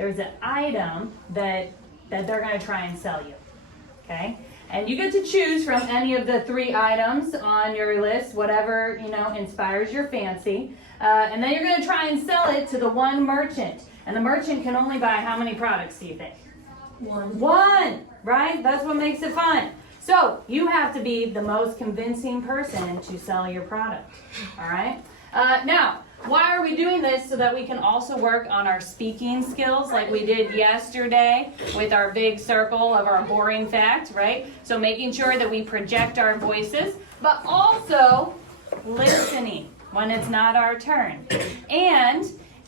there's an item that they're going to try and sell you. Okay? And you get to choose from any of the 3 items on your list, whatever, inspires your fancy. And then you're going to try and sell it to the one merchant. And the merchant can only buy how many products, do you think? One, right? That's what makes it fun. So you have to be the most convincing person to sell your product. All right? Now, why are we doing this? So that we can also work on our speaking skills like we did yesterday with our big circle of our boring fact, right? So making sure that we project our voices, but also listening when it's not our turn. And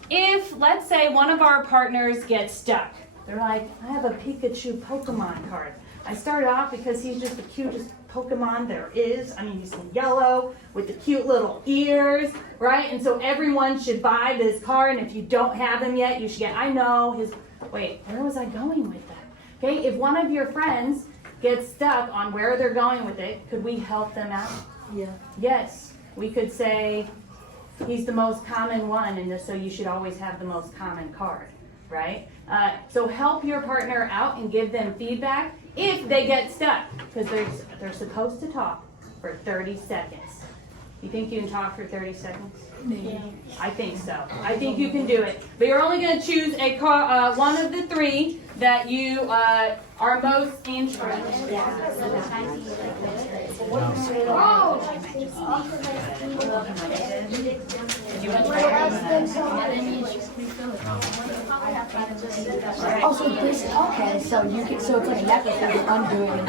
if, let's say, one of our partners gets stuck, they're like, I have a Pikachu Pokemon card. I started off because he's just the cutest Pokemon there is. I mean, he's yellow with the cute little ears, right? And so everyone should buy this card, and if you don't have him yet, you should get, I know his, wait, where was I going with that? Okay, if one of your friends gets stuck on where they're going with it, could we help them out? Yeah. Yes, we could say he's the most common one, and so you should always have the most common card, right? So help your partner out and give them feedback if they get stuck, because they're supposed to talk for 30 seconds. You think you can talk for 30 seconds? Maybe. I think so. I think you can do it. But you're only going to choose a one of the 3 that you are most interested in. Oh, so this, okay, so you can, so it's like necklace that you're undoing.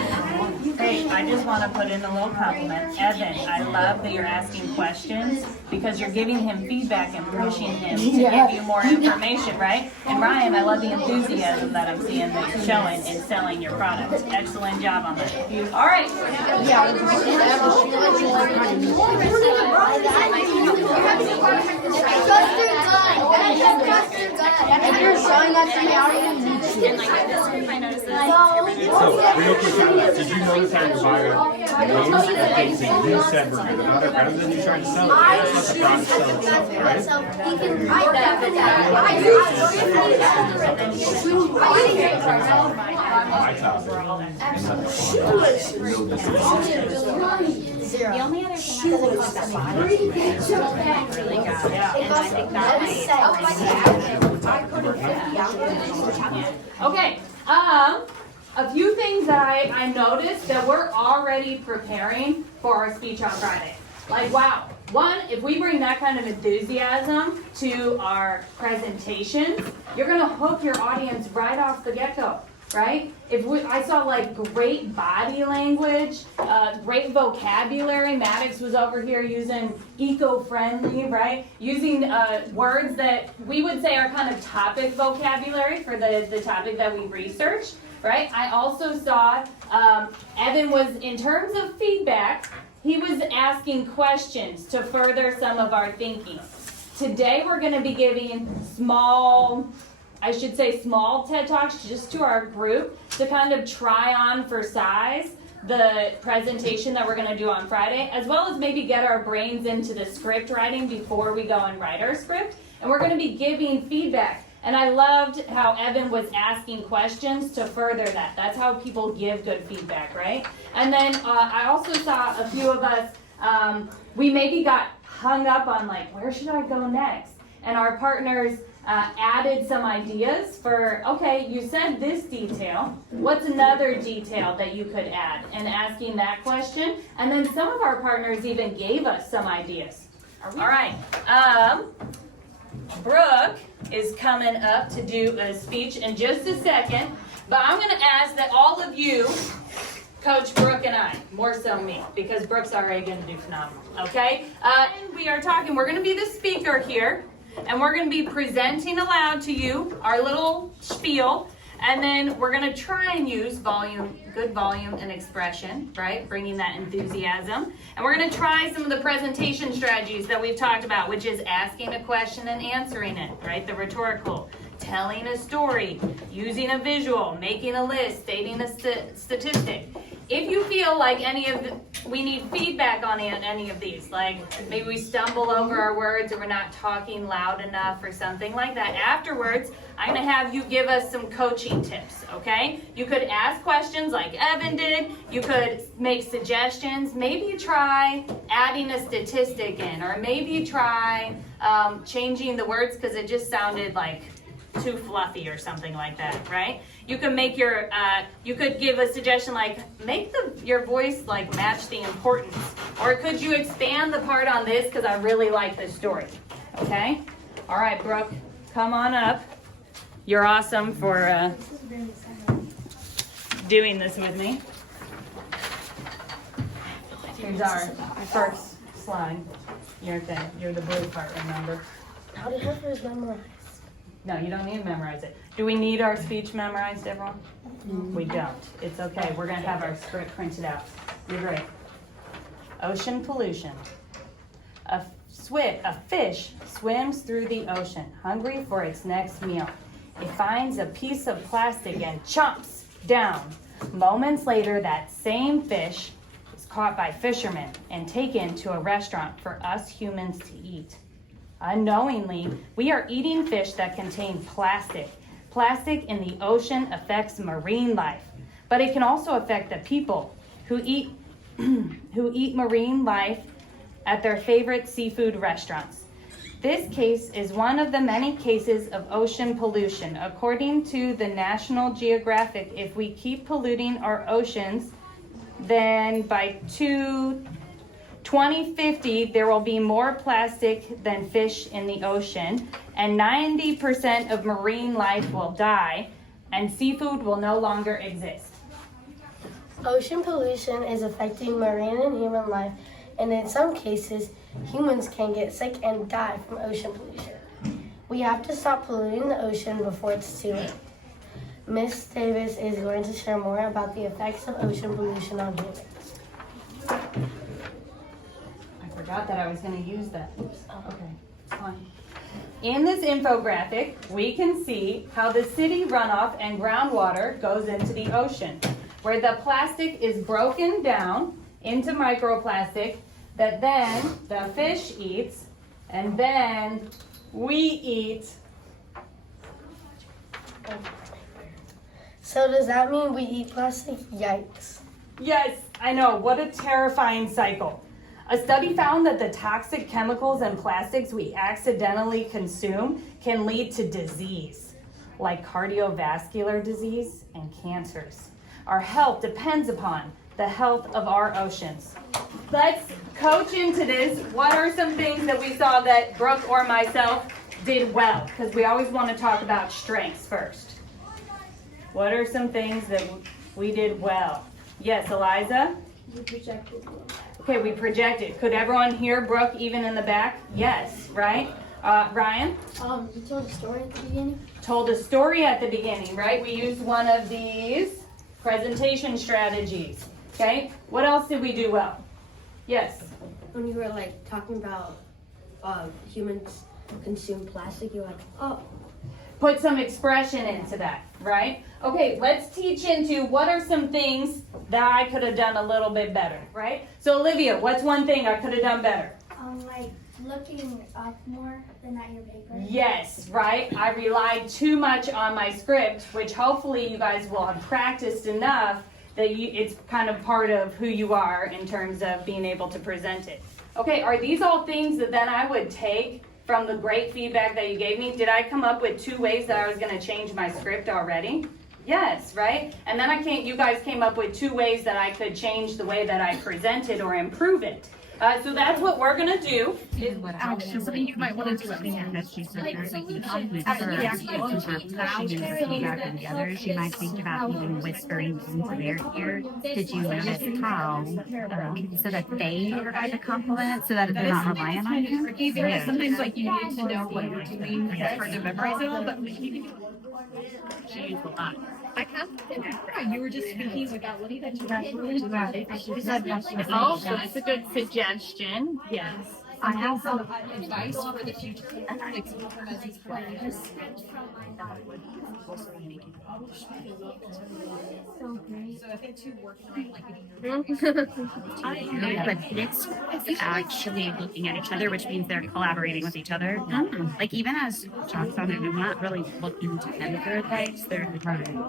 Hey, I just want to put in a little compliment. Evan, I love that you're asking questions because you're giving him feedback and pushing him to give you more information, right? And Ryan, I love the enthusiasm that I'm seeing that you're showing in selling your product. Excellent job on that. All right. If you're showing that to me, I don't even need you. And like this group, I noticed that. So, real quick, did you notice how your buyer names and you said we're good about it rather than you trying to sell it? That's not the product sell itself, right? So he can write that. The only other thing I think about that really good. And I think that Okay. A few things that I noticed that we're already preparing for our speech on Friday. Like, wow. One, if we bring that kind of enthusiasm to our presentations, you're going to hook your audience right off the get-go, right? I saw like great body language, great vocabulary. Maddox was over here using eco-friendly, right? Using words that we would say are kind of topic vocabulary for the topic that we researched, right? I also saw Evan was, in terms of feedback, he was asking questions to further some of our thinking. Today we're going to be giving small TED Talks just to our group to kind of try on for size the presentation that we're going to do on Friday, as well as maybe get our brains into the script writing before we go and write our script. And we're going to be giving feedback. And I loved how Evan was asking questions to further that. That's how people give good feedback, right? And then I also saw a few of us, we maybe got hung up on like, where should I go next? And our partners added some ideas for, okay, you said this detail. What's another detail that you could add? And asking that question. And then some of our partners even gave us some ideas. All right. Brooke is coming up to do a speech in just a second, but I'm going to ask that all of you coach Brooke and I, more so me, because Brooke's already going to do phenomenal, okay? And we are talking, we're going to be the speaker here, and we're going to be presenting aloud to you our little spiel, and then we're going to try and use good volume and expression, right? Bringing that enthusiasm. And we're going to try some of the presentation strategies that we've talked about, which is asking a question and answering it, right? The rhetorical, telling a story, using a visual, making a list, stating a statistic. If you feel like any of we need feedback on any of these. Like maybe we stumble over our words or we're not talking loud enough or something like that. Afterwards, I'm gonna have you give us some coaching tips, okay? You could ask questions like Evan did. You could make suggestions. Maybe you try adding a statistic in, or maybe you try changing the words because it just sounded like too fluffy or something like that, right? You can make your, you could give a suggestion like, make your voice like match the importance. Or could you expand the part on this because I really like this story, okay? All right, Brooke, come on up. You're awesome for doing this with me. Here's our first slide. You're the blue part, remember? How do heifers memorize? No, you don't need to memorize it. Do we need our speech memorized, everyone? We don't. It's okay. We're going to have our script printed out. You're great. Ocean pollution. A fish swims through the ocean, hungry for its next meal. It finds a piece of plastic and chomps down. Moments later, that same fish is caught by fishermen and taken to a restaurant for us humans to eat. Unknowingly, we are eating fish that contain plastic. Plastic in the ocean affects marine life, but it can also affect the people who eat marine life at their favorite seafood restaurants. This case is one of the many cases of ocean pollution. According to the National Geographic, if we keep polluting our oceans, then by 2050, there will be more plastic than fish in the ocean, and 90% of marine life will die, and seafood will no longer exist. Ocean pollution is affecting marine and human life, and in some cases, humans can get sick and die from ocean pollution. We have to stop polluting the ocean before it's too late. Miss Davis is going to share more about the effects of ocean pollution on humans. I forgot that I was going to use that. Oops. Okay, fine. In this infographic, we can see how the city runoff and groundwater goes into the ocean, where the plastic is broken down into microplastic that then the fish eats, and then we eat. So does that mean we eat plastic? Yikes. Yes, I know. What a terrifying cycle. A study found that the toxic chemicals and plastics we accidentally consume can lead to disease, like cardiovascular disease and cancers. Our health depends upon the health of our oceans. Let's coach into this. What are some things that we saw that Brooke or myself did well? Because we always want to talk about strengths first. What are some things that we did well? Yes, Eliza? We projected well. Okay, we projected. Could everyone hear Brooke even in the back? Yes, right? Ryan? You told a story at the beginning? Told a story at the beginning, right? We used one of these presentation strategies. Okay, what else did we do well? Yes? When you were like talking about humans consume plastic, you're like, oh. Put some expression into that, right? Okay, let's teach into what are some things that I could have done a little bit better, right? So Olivia, what's one thing I could have done better? Like looking up more than at your paper. Yes, right? I relied too much on my script, which hopefully you guys will have practiced enough that it's kind of part of who you are in terms of being able to present it. Okay, are these all things that then I would take from the great feedback that you gave me? Did I come up with 2 ways that I was going to change my script already? Yes, right? And then you guys came up with 2 ways that I could change the way that I presented or improve it. So that's what we're going to do. Actually, you might want to do it because she's so nervous. Together, she might think about even whispering into their ear. Did you notice how, so that they provide the compliment, so that they're not relying on you? Yeah. Sometimes, like, you need to know what you're doing. It's hard to memorize it all, but she used a lot. I you were just speaking without looking at you. Oh, so that's a good suggestion. Yes. I have some advice for the future, like some of as he's playing. So I think too, working on like but it's actually looking at each other, which means they're collaborating with each other. Like even as John's on it, I'm not really looking to them for advice. They're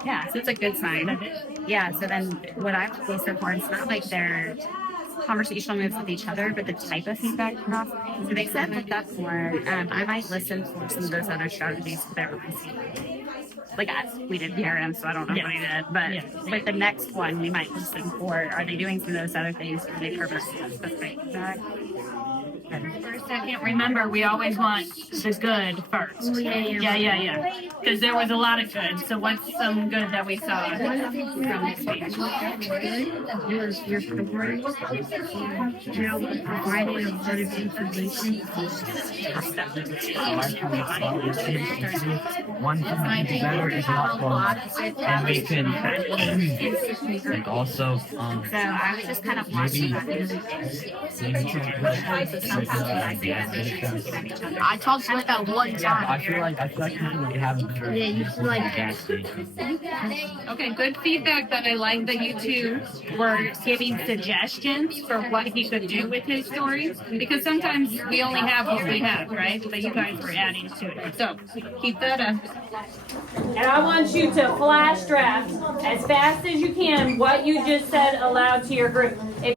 yeah, so it's a good sign. Yeah, so then what I would listen for, it's not like they're conversational moves with each other, but the type of feedback they're offering. So they said that that's more, I might listen for some of those other strategies that we're receiving. Like we didn't hear him, so I don't know what he did. But with the next one, we might listen for, are they doing some of those other things? Are they purposeful specific feedback? For a second, remember, we always want the good first. Yeah. Because there was a lot of good. So what's some good that we saw from this speech? Your providing a lot of information. One can be better is not fun, and we can and also So I was just kind of watching that. I talked to that one yeah, I time. feel like people would have a better gas station. Okay, good feedback that I like that you two were giving suggestions for what he could do with his stories. Because sometimes we only have what we have, right? But you guys were adding to it. So keep that up. And I want you to flash draft as fast as you can what you just said aloud to your group. If